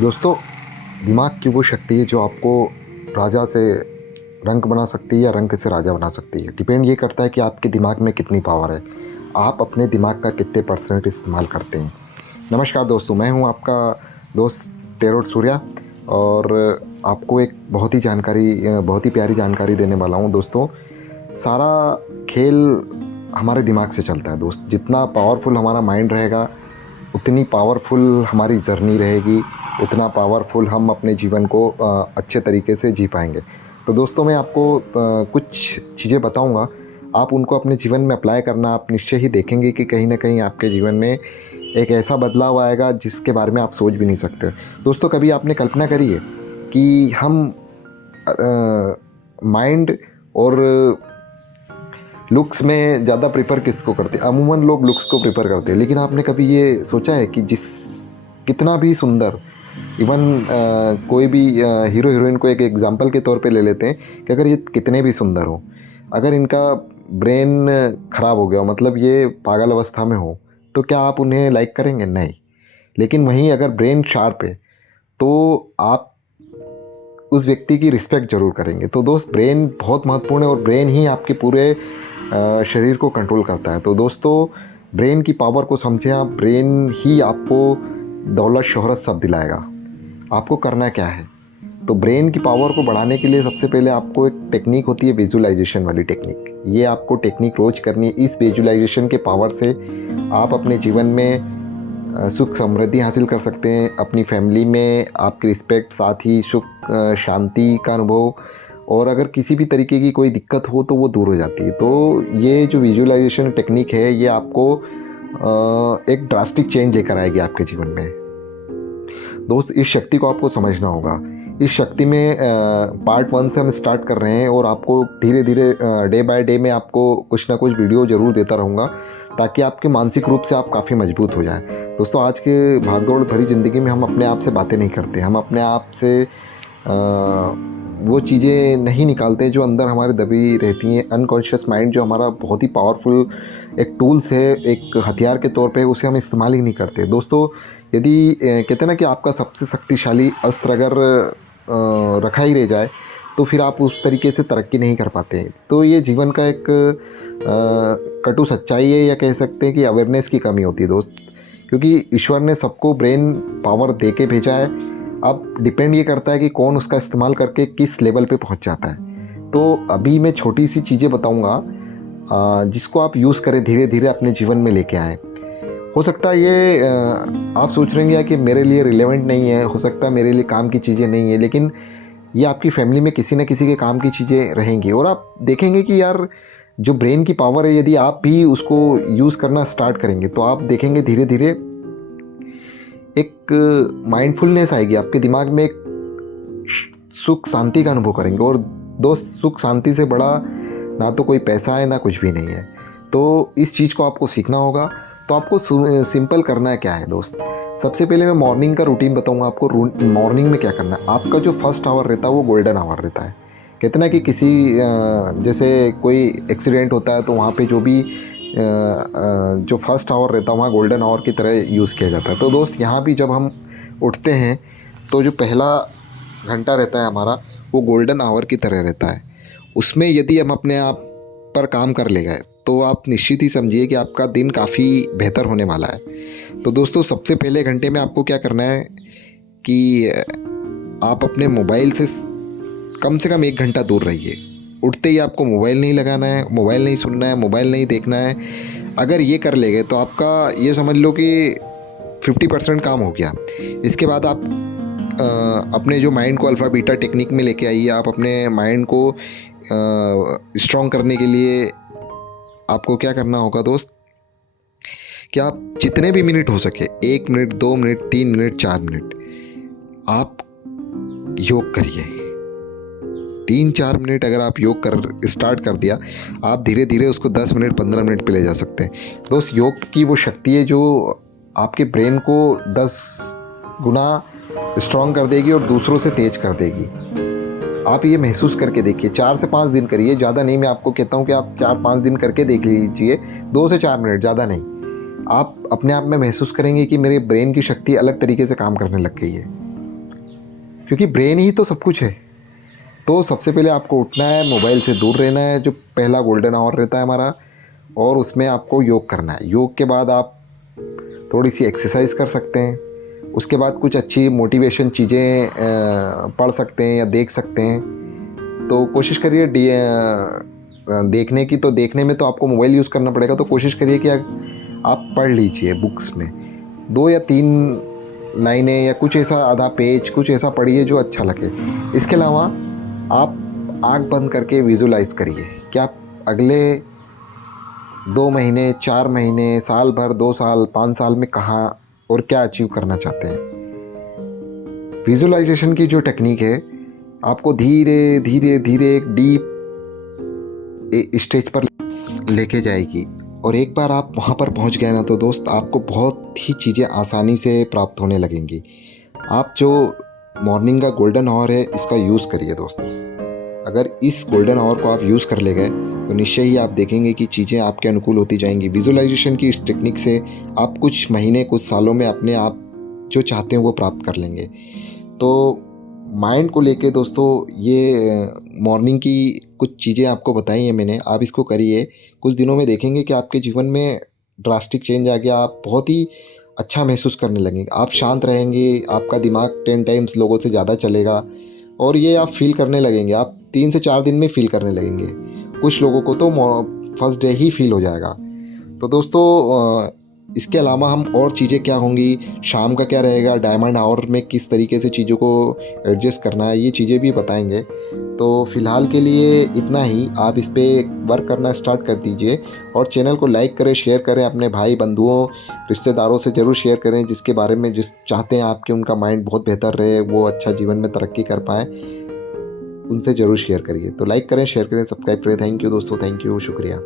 दोस्तों, दिमाग की वो शक्ति है जो आपको राजा से रंक बना सकती है या रंक से राजा बना सकती है। डिपेंड ये करता है कि आपके दिमाग में कितनी पावर है, आप अपने दिमाग का कितने % इस्तेमाल करते हैं। नमस्कार दोस्तों, मैं हूं आपका दोस्त टेरोट सूर्या और आपको एक बहुत ही प्यारी जानकारी देने वाला हूं। दोस्तों, सारा खेल हमारे दिमाग से चलता है दोस्त। जितना पावरफुल हमारा माइंड रहेगा, उतनी पावरफुल हमारी जर्नी रहेगी, उतना पावरफुल हम अपने जीवन को अच्छे तरीके से जी पाएंगे। तो दोस्तों, मैं आपको कुछ चीज़ें बताऊंगा, आप उनको अपने जीवन में अप्लाई करना। आप निश्चय ही देखेंगे कि कहीं ना कहीं आपके जीवन में एक ऐसा बदलाव आएगा जिसके बारे में आप सोच भी नहीं सकते। दोस्तों, कभी आपने कल्पना करी है कि हम माइंड और लुक्स में ज़्यादा प्रेफर किसको करते हैं? अमूमन लोग लुक्स को प्रेफर करते हैं, लेकिन आपने कभी ये सोचा है कि कितना भी सुंदर, इवन कोई भी हीरो हीरोइन को एक एग्जांपल के तौर पे ले लेते हैं कि अगर ये कितने भी सुंदर हो, अगर इनका ब्रेन ख़राब हो गया हो, मतलब ये पागल अवस्था में हो, तो क्या आप उन्हें लाइक करेंगे? नहीं। लेकिन वहीं अगर ब्रेन शार्प है तो आप उस व्यक्ति की रिस्पेक्ट ज़रूर करेंगे। तो दोस्त, ब्रेन बहुत महत्वपूर्ण है और ब्रेन ही आपके पूरे शरीर को कंट्रोल करता है। तो दोस्तों, ब्रेन की पावर को समझें आप। ब्रेन ही आपको दौलत शोहरत सब दिलाएगा। आपको करना क्या है? तो ब्रेन की पावर को बढ़ाने के लिए सबसे पहले आपको एक टेक्निक होती है, विजुअलाइजेशन वाली टेक्निक। ये आपको टेक्निक रोज करनी है। इस विजुअलाइजेशन के पावर से आप अपने जीवन में सुख समृद्धि हासिल कर सकते हैं। अपनी फैमिली में आपकी रिस्पेक्ट, साथ ही सुख शांति का अनुभव, और अगर किसी भी तरीके की कोई दिक्कत हो तो वो दूर हो जाती है। तो ये जो विजुअलाइजेशन टेक्निक है, ये आपको एक ड्रास्टिक चेंज लेकर आएगी आपके जीवन में। दोस्त, इस शक्ति को आपको समझना होगा। इस शक्ति में पार्ट 1 से हम स्टार्ट कर रहे हैं और आपको धीरे धीरे डे बाय डे में आपको कुछ ना कुछ वीडियो ज़रूर देता रहूँगा, ताकि आपके मानसिक रूप से आप काफ़ी मजबूत हो जाएं। दोस्तों, आज के भागदौड़ भरी ज़िंदगी में हम अपने आप से बातें नहीं करते। हम अपने आप से वो चीज़ें नहीं निकालते जो अंदर हमारे दबी रहती हैं। अनकॉन्शियस माइंड जो हमारा बहुत ही पावरफुल एक टूल्स है, एक हथियार के तौर पे, उसे हम इस्तेमाल ही नहीं करते। दोस्तों, यदि कहते हैं ना कि आपका सबसे शक्तिशाली अस्त्र अगर रखा ही रह जाए, तो फिर आप उस तरीके से तरक्की नहीं कर पाते। तो ये जीवन का एक कटु सच्चाई है, या कह सकते हैं कि अवेयरनेस की कमी होती है दोस्त। क्योंकि ईश्वर ने सबको ब्रेन पावर दे के भेजा है। अब डिपेंड ये करता है कि कौन उसका इस्तेमाल करके किस लेवल पे पहुंच जाता है। तो अभी मैं छोटी सी चीज़ें बताऊंगा जिसको आप यूज़ करें, धीरे धीरे अपने जीवन में लेके आएँ। हो सकता है ये आप सोच रहे हैं कि मेरे लिए रिलेवेंट नहीं है, हो सकता है मेरे लिए काम की चीज़ें नहीं है, लेकिन ये आपकी फैमिली में किसी न किसी के काम की चीज़ें रहेंगी। और आप देखेंगे कि यार, जो ब्रेन की पावर है, यदि आप भी उसको यूज़ करना स्टार्ट करेंगे तो आप देखेंगे धीरे धीरे एक माइंडफुलनेस आएगी आपके दिमाग में, एक सुख शांति का अनुभव करेंगे। और दोस्त, सुख शांति से बड़ा ना तो कोई पैसा है, ना कुछ भी नहीं है। तो इस चीज़ को आपको सीखना होगा। तो आपको सिंपल करना है क्या है दोस्त? सबसे पहले मैं मॉर्निंग का रूटीन बताऊंगा आपको। मॉर्निंग में क्या करना है, आपका जो फर्स्ट आवर रहता है वो गोल्डन आवर रहता है। कहते ना कि किसी जैसे कोई एक्सीडेंट होता है तो वहाँ पे जो भी जो फर्स्ट आवर रहता है वहाँ गोल्डन आवर की तरह यूज़ किया जाता है। तो दोस्त, यहाँ भी जब हम उठते हैं तो जो पहला घंटा रहता है हमारा, वो गोल्डन आवर की तरह रहता है। उसमें यदि हम अपने आप पर काम कर ले गए तो आप निश्चित ही समझिए कि आपका दिन काफ़ी बेहतर होने वाला है। तो दोस्तों, सबसे पहले घंटे में आपको क्या करना है कि आप अपने मोबाइल से कम 1 घंटा दूर रहिए। उठते ही आपको मोबाइल नहीं लगाना है, मोबाइल नहीं सुनना है, मोबाइल नहीं देखना है। अगर ये कर ले गए तो आपका ये समझ लो कि 50% काम हो गया। इसके बाद आप अपने जो माइंड को अल्फ़ा बीटा टेक्निक में लेके आइए। आप अपने माइंड को स्ट्रॉन्ग करने के लिए आपको क्या करना होगा दोस्त, कि आप जितने भी मिनट हो सके, 1 मिनट, 2 मिनट, 3 मिनट, 4 मिनट, आप योग करिए। 3-4 मिनट अगर आप योग कर स्टार्ट कर दिया, आप धीरे धीरे उसको 10 मिनट, 15 मिनट पे ले जा सकते हैं। दोस्त, योग की वो शक्ति है जो आपके ब्रेन को 10 गुना स्ट्रॉन्ग कर देगी और दूसरों से तेज कर देगी। आप ये महसूस करके देखिए। 4 से 5 दिन करिए, ज़्यादा नहीं। मैं आपको कहता हूँ कि आप 4-5 दिन करके देख लीजिए, 2 से 4 मिनट, ज़्यादा नहीं। आप अपने आप में महसूस करेंगे कि मेरे ब्रेन की शक्ति अलग तरीके से काम करने लग गई है। क्योंकि ब्रेन ही तो सब कुछ है। तो सबसे पहले आपको उठना है, मोबाइल से दूर रहना है, जो पहला गोल्डन आवर रहता है हमारा, और उसमें आपको योग करना है। योग के बाद आप थोड़ी सी एक्सरसाइज कर सकते हैं। उसके बाद कुछ अच्छी मोटिवेशन चीज़ें पढ़ सकते हैं या देख सकते हैं। तो कोशिश करिए देखने की, तो देखने में तो आपको मोबाइल यूज़ करना पड़ेगा, तो कोशिश करिए कि आप पढ़ लीजिए बुक्स में 2 या 3 लाइनें या कुछ ऐसा आधा पेज, कुछ ऐसा पढ़िए जो अच्छा लगे। इसके अलावा आप आँख बंद करके विजुलाइज़ करिए कि आप अगले 2 महीने, 4 महीने, साल भर, 2 साल, 5 साल में कहाँ और क्या अचीव करना चाहते हैं। विजुअलाइजेशन की जो टेक्निक है आपको धीरे धीरे धीरे एक डीप स्टेज पर लेके जाएगी, और एक बार आप वहाँ पर पहुँच गए ना, तो दोस्त आपको बहुत ही चीज़ें आसानी से प्राप्त होने लगेंगी। आप जो मॉर्निंग का गोल्डन आवर है, इसका यूज़ करिए दोस्तों। अगर इस गोल्डन आवर को आप यूज़ कर ले गए तो निश्चय ही आप देखेंगे कि चीज़ें आपके अनुकूल होती जाएंगी। विजुअलाइजेशन की इस टेक्निक से आप कुछ महीने, कुछ सालों में अपने आप जो चाहते हैं वो प्राप्त कर लेंगे। तो माइंड को लेके दोस्तों ये मॉर्निंग की कुछ चीज़ें आपको बताई हैं मैंने, आप इसको करिए। कुछ दिनों में देखेंगे कि आपके जीवन में ड्रास्टिक चेंज आ गया, आप बहुत ही अच्छा महसूस करने लगेंगे, आप शांत रहेंगे, आपका दिमाग 10 टाइम्स लोगों से ज़्यादा चलेगा, और ये आप फील करने लगेंगे। आप 3 से 4 दिन में फील करने लगेंगे। कुछ लोगों को तो फर्स्ट डे ही फील हो जाएगा। तो दोस्तों इसके अलावा हम और चीज़ें क्या होंगी, शाम का क्या रहेगा, डायमंड आवर में किस तरीके से चीज़ों को एडजस्ट करना है, ये चीज़ें भी बताएंगे। तो फ़िलहाल के लिए इतना ही। आप इस पर वर्क करना स्टार्ट कर दीजिए, और चैनल को लाइक करें, शेयर करें, अपने भाई बंधुओं, रिश्तेदारों से ज़रूर शेयर करें, जिसके बारे में जिस चाहते हैं आपके उनका माइंड बहुत बेहतर रहे, वो अच्छा जीवन में तरक्की कर पाएँ, उनसे ज़रूर शेयर करिए। तो लाइक करें, शेयर करें, सब्सक्राइब करें। थैंक यू दोस्तों, थैंक यू, शुक्रिया।